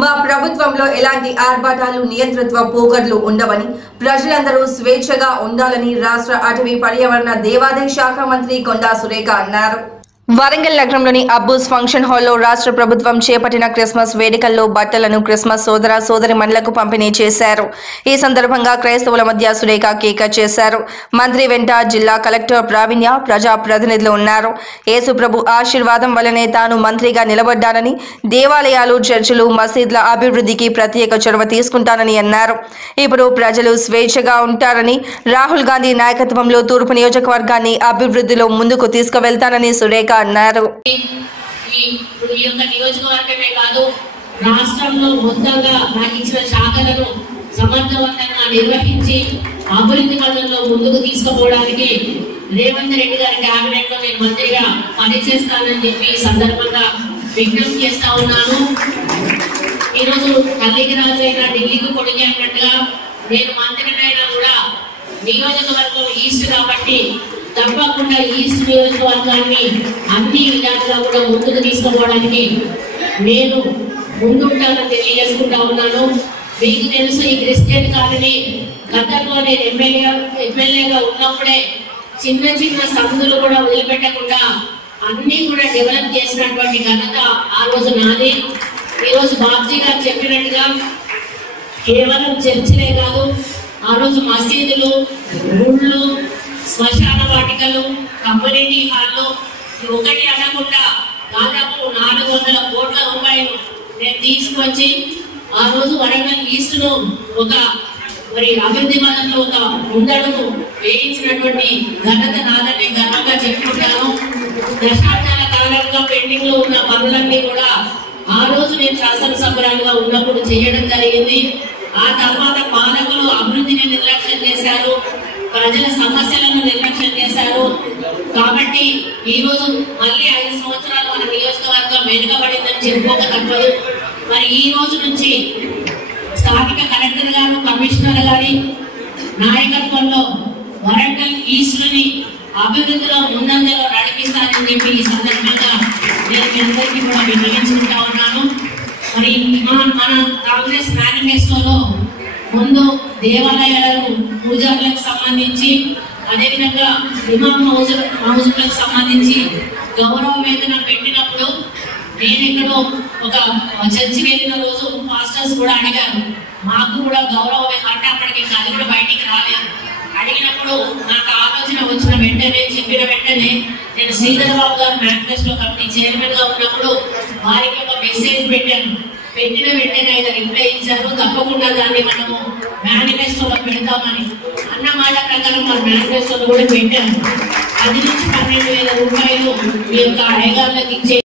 మా ప్రభుత్వంలో ఎలాంటి ఆర్భాటాలు నియంత్రిత్వ పోకర్లు ఉండవని ప్రజలందరూ స్వేచ్ఛగా ఉండాలని రాష్ట్ర అటవీ పర్యావరణ దేవాదాయ శాఖ మంత్రి కొండా సురేఖ అన్నారు. వరంగల్ నగరంలోని అబ్బూస్ ఫంక్షన్ హాల్లో రాష్ట్ర ప్రభుత్వం చేపట్టిన క్రిస్మస్ వేడుకల్లో బట్టలను క్రిస్మస్ సోదర సోదరిమణులకు పంపిణీ చేశారు. ఈ సందర్భంగా క్రైస్తవుల మధ్య సురేఖ కేక్ చేశారు. మంత్రి వెంట జిల్లా కలెక్టర్ ప్రావీణ్య, ప్రజా ప్రతినిధులు ఉన్నారు. యేసు ప్రభు ఆశీర్వాదం వల్లనే తాను మంత్రిగా నిలబడ్డానని, దేవాలయాలు, చర్చిలు, మసీద్ల అభివృద్ధికి ప్రత్యేక చొరవ తీసుకుంటానని అన్నారు. ఇప్పుడు ప్రజలు స్వేచ్ఛగా ఉంటారని, రాహుల్ గాంధీ నాయకత్వంలో తూర్పు నియోజకవర్గాన్ని అభివృద్ధిలో ముందుకు తీసుకువెళ్తానని సురేఖ అన్నారు. నియోజకవర్గమే కాదు, రాష్ట్రంలో మొత్తంగా నాకు ఇచ్చిన శాఖలను సమర్థవంతంగా నిర్వహించి అభివృద్ధి పనుల్లో ముందుకు తీసుకుపోవడానికి రేవంత్ రెడ్డి గారి కేబినెట్ లో నేను మంత్రిగా పనిచేస్తానని చెప్పి సందర్భంగా విజ్ఞప్తి చేస్తా ఉన్నాను. ఈరోజు తల్లికి రాజైనా ఢిల్లీకి కొడుకు అన్నట్టుగా నేను మంత్రినైనా కూడా నియోజకవర్గం ఈస్ట్ కాబట్టి తప్పకుండా ఈస్ట్ నియోజకవర్గాన్ని అన్ని విధాలుగా కూడా ముందుకు తీసుకుపోవడానికి నేను ముందుంటానని తెలియజేసుకుంటా ఉన్నాను. మీకు తెలుసు, ఈ క్రిస్టియన్ కాలనీ గతంలో నేను ఎమ్మెల్యేగా ఉన్నప్పుడే చిన్న చిన్న సందులు కూడా వదిలిపెట్టకుండా అన్ని కూడా డెవలప్ చేసినటువంటి ఘనత ఆ రోజు నాది. ఈరోజు బాబ్జీ గారు చెప్పినట్టుగా కేవలం చర్చిలే కాదు, ఆ రోజు మసీదులు, గుళ్ళు, శ్మశాన వాటికలు, కమ్యూనిటీ హాల్లో ఒకటి అనకుండా దాదాపు 400 కోట్ల రూపాయలు నేను తీసుకొచ్చి ఆ రోజు వరంగల్ ఈస్ట్ లో ఒక అభివృద్ధి పదంలో ఒక ముందడుగు వేయించినటువంటి ఘనత నాదని గర్వంగా చెప్పుకుంటాను. దశాబ్దాల కాలంగా పెండింగ్ లో ఉన్న పనులన్నీ కూడా ఆ రోజు నేను శాసనసభ్యురాలుగా ఉన్నప్పుడు చేయడం జరిగింది. ఆ తర్వాత పాలకులు అభివృద్ధిని నిర్లక్ష్యం చేశారు, ప్రజల సమస్యలను నిర్లక్ష్యం చేశారు. కాబట్టి ఈ రోజు మళ్ళీ 5 సంవత్సరాలు మన నియోజకవర్గం వెనుకబడిందని చెప్పుకోక తప్పదు. మరి ఈ రోజు నుంచి స్థానిక కలెక్టర్ గారు, కమిషనర్ గారి నాయకత్వంలో వరంగల్ ఈస్ట్ని అభివృద్ధిలో ముందంజలో నడిపిస్తానని చెప్పి ఈ సందర్భంగా నేను మీ అందరికీ కూడా విన్నవించుకుంటా ఉన్నాను. మరి మన కాంగ్రెస్ మేనిఫెస్టోలో ముందు దేవాలయాలను, పూజారులకు సంబంధించి, అదేవిధంగా ఇమాం హౌజులకు సంబంధించి గౌరవ వేతనం పెట్టినప్పుడు నేను ఎక్కడో ఒక చర్చికి వెళ్ళిన రోజు పాస్టర్స్ కూడా అడిగారు, మాకు కూడా గౌరవ అంటే అప్పటికి అది కూడా బయటికి రాలేదు. అడిగినప్పుడు నాకు ఆలోచన వచ్చిన వెంటనే, చెప్పిన వెంటనే నేను శ్రీధర్ బాబు గారు మేనిఫెస్టో కమిటీ చైర్మన్ గా ఉన్నప్పుడు వారికి ఒక మెసేజ్ పెట్టాను. పెట్టిన వెంటనే ఆయన రిప్లై ఇచ్చారు, తప్పకుండా దాన్ని మనము మేనిఫెస్టోలో పెడతామని. అన్న మాట ప్రకారం మన మేనిఫెస్టోలో కూడా పెట్టాము. 10 నుంచి 12,000 రూపాయలు మీ యొక్క అయ్యగారులకు ఇచ్చే